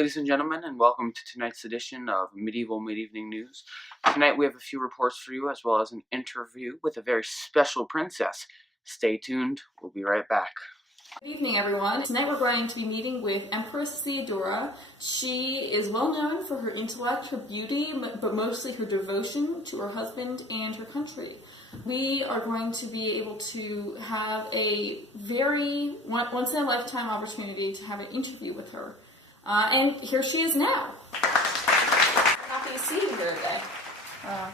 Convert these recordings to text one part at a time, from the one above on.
ladies and gentlemen, and welcome to tonight's edition of Medieval Mid-Evening News. Tonight we have a few reports for you, as well as an interview with a very special princess. Stay tuned, we'll be right back. Good evening, everyone. Tonight we're going to be meeting with Empress Theodora. She is well known for her intellect, her beauty, but mostly her devotion to her husband and her country. We are going to be able to have a very once-in-a-lifetime opportunity to have an interview with her. And here she is now. Happy to see you here today.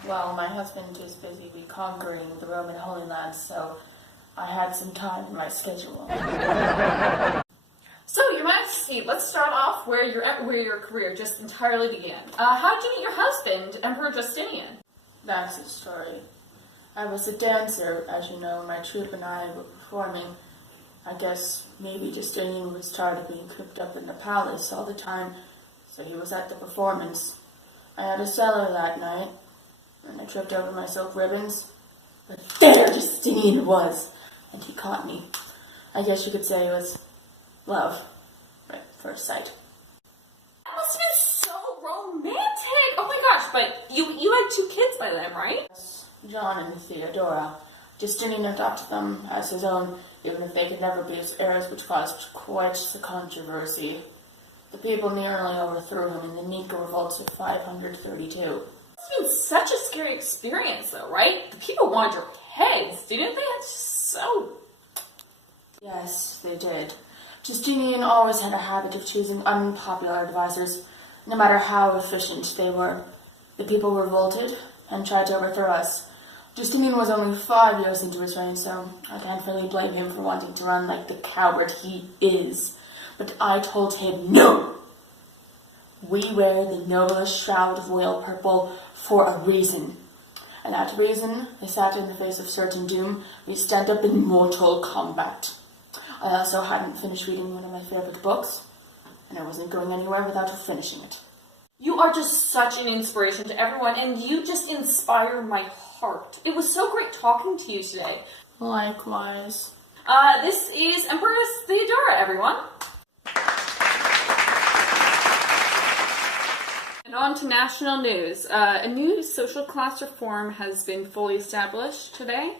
Well, my husband is busy reconquering the Roman Holy Land, so I had some time in my schedule. So, Your Majesty, let's start off where your career just entirely began. How did you meet your husband, Emperor Justinian? That's his story. I was a dancer, as you know, my troupe and I were performing. I guess maybe Justinian was tired of being cooped up in the palace all the time, so he was at the performance. I had a cellar that night, and I tripped over my silk ribbons, but there Justinian was, and he caught me. I guess you could say it was love at first sight. That must have been so romantic! Oh my gosh, but you had 2 kids by then, right? John and Theodora. Justinian adopted them as his own, even if they could never be his heirs, which caused quite the controversy. The people nearly overthrew him in the Nika revolts of 532. It's been such a scary experience, though, right? The people wanted your heads, didn't they? It's just so... Yes, they did. Justinian always had a habit of choosing unpopular advisors, no matter how efficient they were. The people revolted and tried to overthrow us. Justinian was only 5 years into his reign, so I can't really blame him for wanting to run like the coward he is. But I told him, no! We wear the noblest shroud of royal purple for a reason. And that reason is that in the face of certain doom, we stand up in mortal combat. I also hadn't finished reading one of my favorite books, and I wasn't going anywhere without finishing it. You are just such an inspiration to everyone, and you just inspire my heart. It was so great talking to you today. Likewise. This is Empress Theodora, everyone. And on to national news. A new social class reform has been fully established today.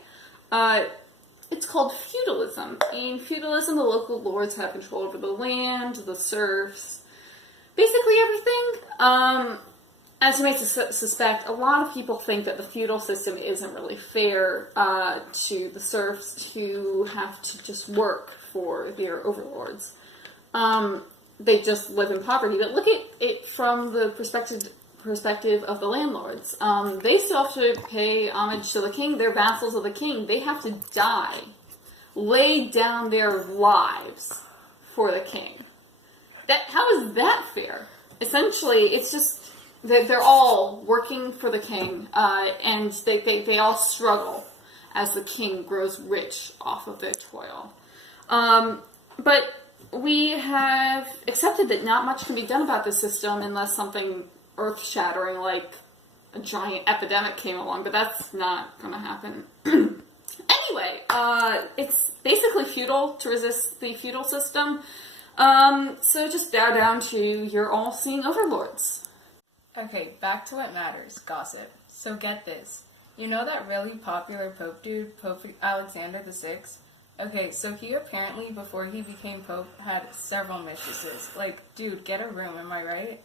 It's called feudalism. In feudalism, the local lords have control over the land, the serfs, basically everything. As you may suspect, a lot of people think that the feudal system isn't really fair to the serfs who have to just work for their overlords. They just live in poverty. But look at it from the perspective of the landlords. They still have to pay homage to the king. They're vassals of the king. They have to die, lay down their lives for the king. How is that fair? Essentially, it's just that they're all working for the king, and they all struggle as the king grows rich off of their toil. But we have accepted that not much can be done about this system unless something earth-shattering like a giant epidemic came along, but that's not going to happen. Anyway, it's basically futile to resist the feudal system. So just bow down to your all-seeing overlords. Okay, back to what matters, gossip. So get this. You know that really popular Pope dude, Pope Alexander VI? Okay, so he apparently, before he became Pope, had several mistresses. Like, dude, get a room, am I right?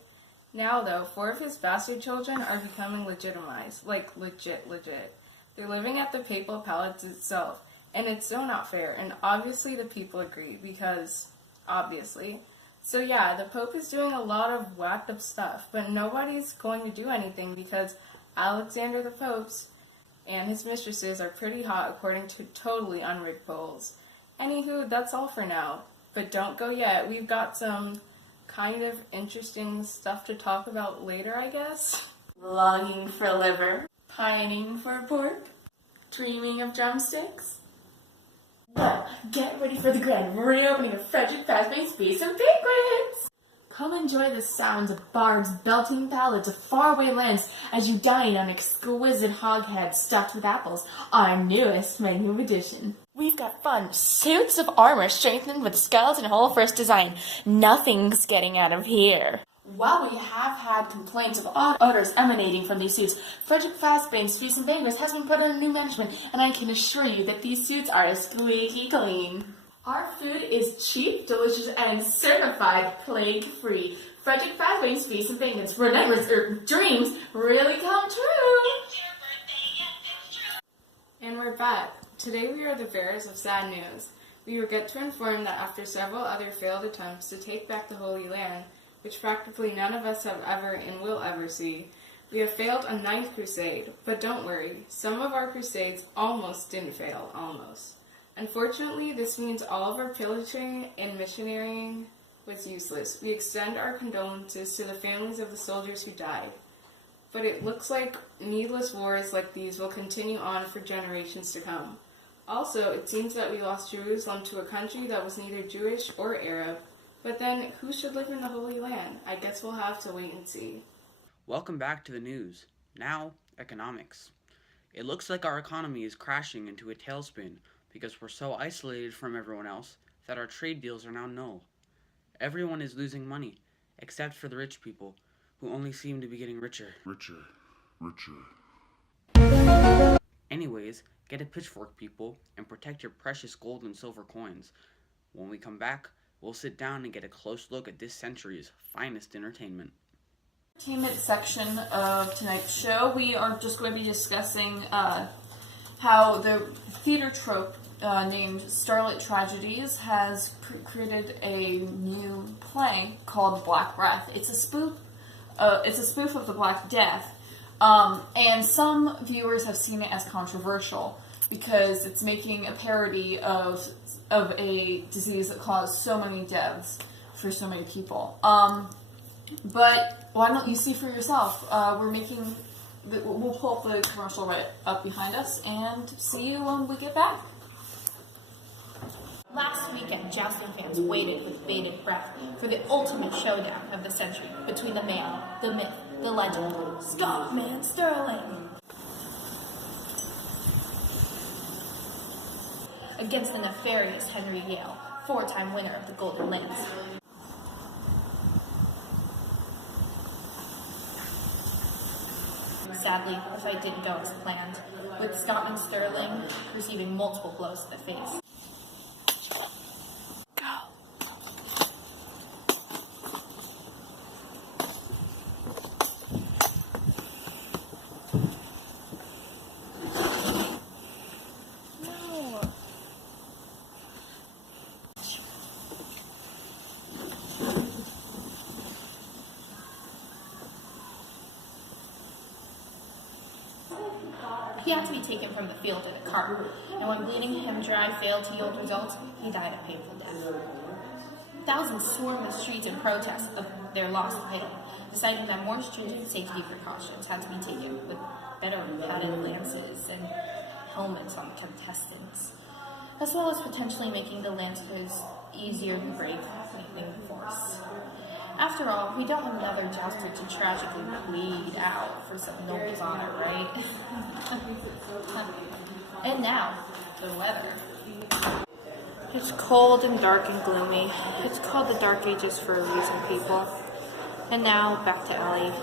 Now, though, 4 of his bastard children are becoming legitimized. Like, legit. They're living at the papal palace itself, and it's so not fair, and obviously the people agree, because... obviously. So yeah, the Pope is doing a lot of whacked up stuff, but nobody's going to do anything because Alexander the Pope's and his mistresses are pretty hot according to totally unrigged polls. Anywho, that's all for now. But don't go yet, we've got some kind of interesting stuff to talk about later, I guess. Longing for liver, pining for pork, dreaming of drumsticks. Well, get ready for the grand reopening of Frederick Fazbear's Feast of Banquets! Come enjoy the sounds of Barb's belting ballads of faraway lands as you dine on exquisite hogheads stuffed with apples, our newest menu addition. We've got fun suits of armor strengthened with skeleton hull first design. Nothing's getting out of here. While we have had complaints of odd odors emanating from these suits, Frederick Fazbane's Feast and Banquets has been put under new management, and I can assure you that these suits are squeaky clean. Our food is cheap, delicious, and certified plague-free. Frederick Fazbane's Feast and Banquets, where dreams really come true. And we're back. Today we are the bearers of sad news. We regret to inform that after several other failed attempts to take back the Holy Land, which practically none of us have ever and will ever see, we have failed a ninth crusade. But don't worry, some of our crusades almost didn't fail, almost. Unfortunately, this means all of our pillaging and missionarying was useless. We extend our condolences to the families of the soldiers who died. But it looks like needless wars like these will continue on for generations to come. Also, it seems that we lost Jerusalem to a country that was neither Jewish or Arab. But then, who should live in the Holy Land? I guess we'll have to wait and see. Welcome back to the news. Now, economics. It looks like our economy is crashing into a tailspin because we're so isolated from everyone else that our trade deals are now null. Everyone is losing money, except for the rich people, who only seem to be getting richer. Anyways, get a pitchfork, people, and protect your precious gold and silver coins. When we come back, we'll sit down and get a close look at this century's finest entertainment. Entertainment section of tonight's show, we are just going to be discussing how the theater trope named Starlit Tragedies has created a new play called Black Breath. It's a spoof of the Black Death, and some viewers have seen it as controversial because it's making a parody of a disease that caused so many deaths for so many people. But why don't you see for yourself? We'll pull up the commercial right up behind us and see you when we get back. Last weekend, jousting fans waited with bated breath for the ultimate showdown of the century between the man, the myth, the legend, Scotsman Sterling, against the nefarious Henry Yale, four-time winner of the Golden Lance. Sadly, the fight didn't go as planned, with Scotsman Sterling receiving multiple blows to the face. He had to be taken from the field in a cart, and when bleeding him dry failed to yield results, he died a painful death. Thousands swarmed the streets in protest of their lost title, deciding that more stringent safety precautions had to be taken, with better padded lances and helmets on the contestants, as well as potentially making the lances easier to break lightning force. After all, we don't have another jouster to tragically bleed out for some noble honor, right? And now, the weather. It's cold and dark and gloomy. It's called the Dark Ages for a reason, people. And now, back to Ellie.